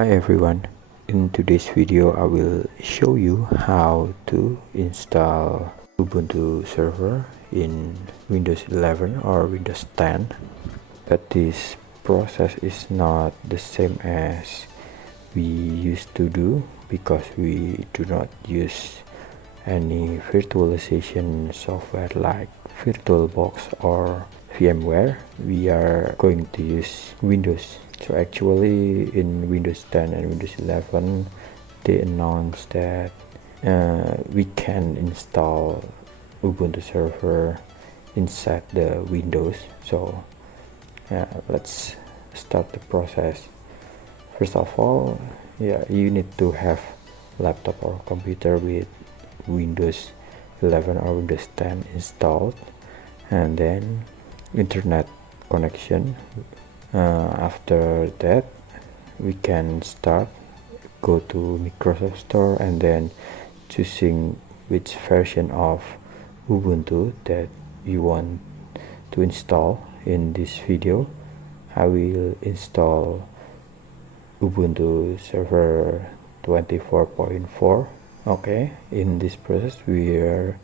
Hi everyone, in today's video I will show you how to install Ubuntu server in Windows 11 or Windows 10, but this process is not the same as we used to do because we do not use any virtualization software like VirtualBox or VMware. We are going to use Windows. So actually in Windows 10 and Windows 11 they announced that we can install Ubuntu server inside the Windows. So let's start the process. First of all, you need to have laptop or computer with Windows 11 or Windows 10 installed, and then internet connection. After that we can go to Microsoft Store and then choosing which version of Ubuntu that you want to install. In this video I will install Ubuntu server 24.4. okay, in this process we are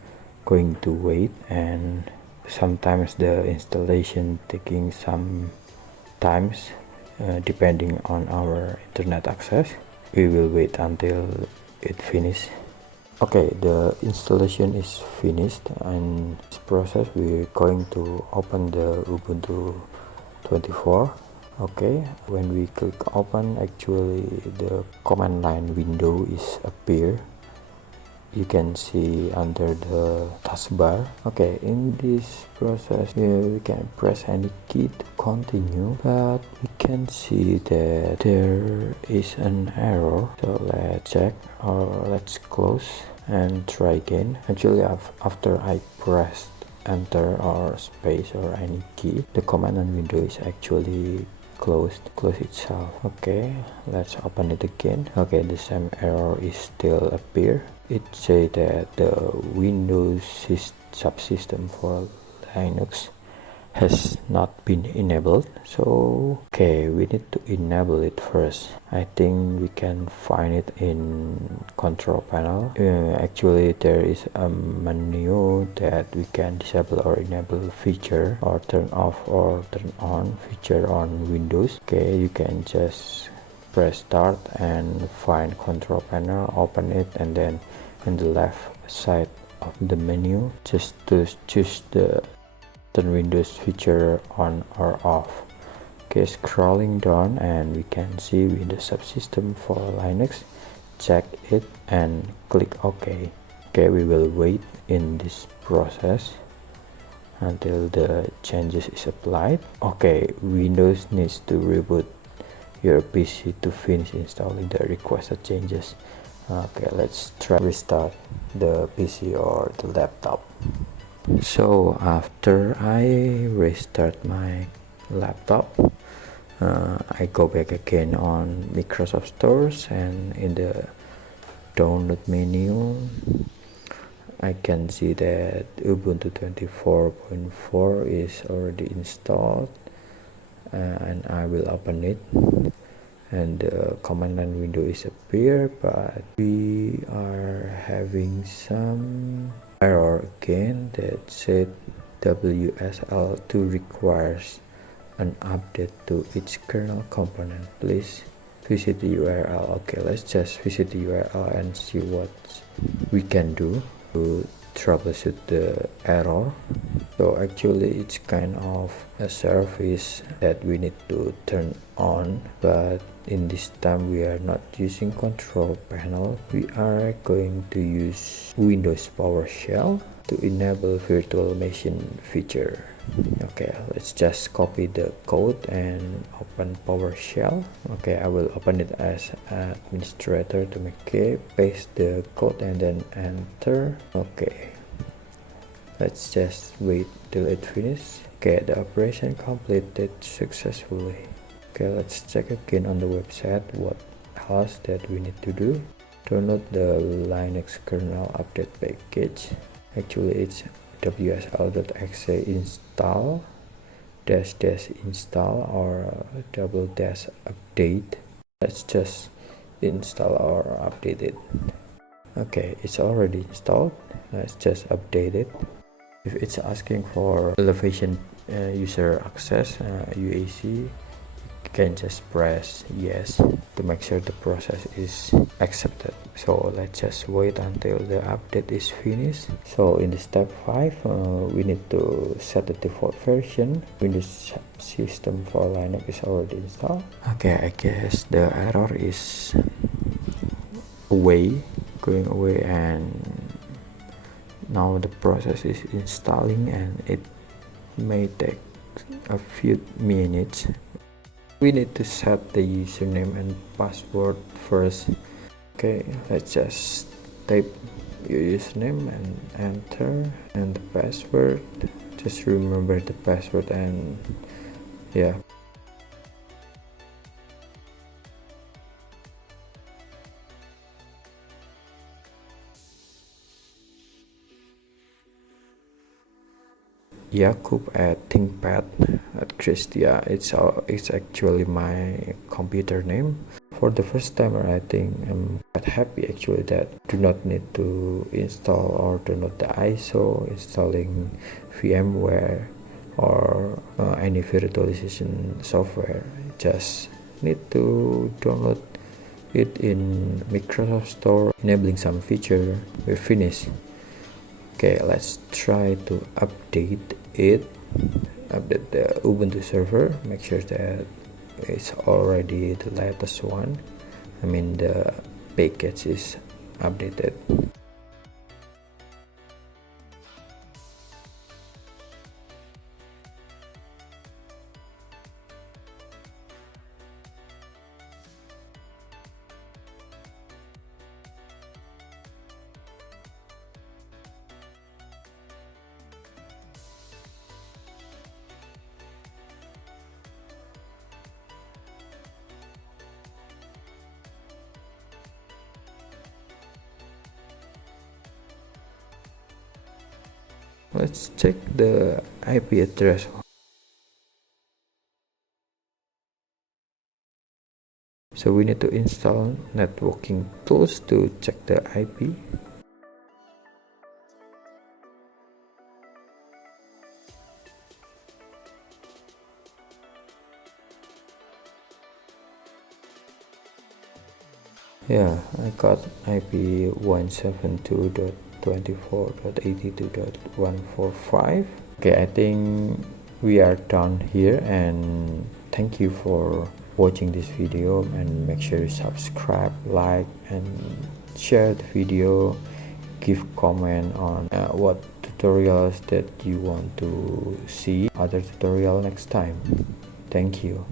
going to wait, and sometimes the installation taking some times depending on our internet access. We will wait until it finishes. Okay, the installation is finished, and this process we're going to open the Ubuntu 24. okay, when we click open, actually the command line window is appear. You can see under the taskbar. Okay, in this process we can press any key to continue, but we can see that there is an error. So let's check, or let's close and try again. Actually after I pressed enter or space or any key, the command line window is actually close itself. Okay, let's open it again. Okay, the same error is still appear. It say that the Windows subsystem for Linux has not been enabled. So okay, we need to enable it first. I think we can find it in control panel. Actually there is a menu that we can disable or enable feature, or turn off or turn on feature on Windows. Okay, you can just press start and find control panel, open it, and then in the left side of the menu just to choose the turn Windows feature on or off. Okay, scrolling down and we can see Windows subsystem for Linux. Check it and click OK. Okay, we will wait in this process until the changes is applied. Okay, Windows needs to reboot your PC to finish installing the requested changes. Okay, let's try restart the PC or the laptop. So after I restart my laptop, I go back again on Microsoft Stores, and in the download menu I can see that Ubuntu 24.4 is already installed, and I will open it, and the command line window is appear, but we are having some error again that said WSL2 requires an update to its kernel component. Please visit the URL. Okay, let's just visit the URL and see what we can do to troubleshoot the error. So actually it's kind of a service that we need to turn on, but in this time we are not using control panel. We are going to use Windows PowerShell to enable virtual machine feature. Okay, let's just copy the code and open PowerShell. Okay, I will open it as administrator to make it, paste the code and then enter. Okay, let's just wait till it finishes. Okay, the operation completed successfully. Okay, let's check again on the website what else that we need to do. Download the Linux kernel update package. Actually it's wsl.exe install -- install or double -- update. Let's just install or update it. Okay, it's already installed. Let's just update it. If it's asking for elevation user access UAC, you can just press yes to make sure the process is accepted. So let's just wait until the update is finished. So in the step 5, we need to set the default version. Windows Subsystem for Linux is already installed. Okay, I guess the error is going away, and now the process is installing, and it may take a few minutes. We need to set the username and password first. Okay, let's just type your username and enter, and the password, just remember the password, and yeah. Yakub at ThinkPad at Christia. It's actually my computer name. For the first timer, I think I'm quite happy actually that do not need to install or download the ISO, installing VMware or any virtualization software. Just need to download it in Microsoft Store, enabling some feature. We're finished. Okay, let's try to update the Ubuntu server. Make sure that it's already the latest one. I mean the package is updated. Let's check the IP address. So we need to install networking tools to check the IP. Yeah, I got IP 172.24.82.145. Okay, I think we are done here, and thank you for watching this video, and make sure you subscribe, like, and share the video. Give comment on what tutorials that you want to see other tutorial next time. Thank you.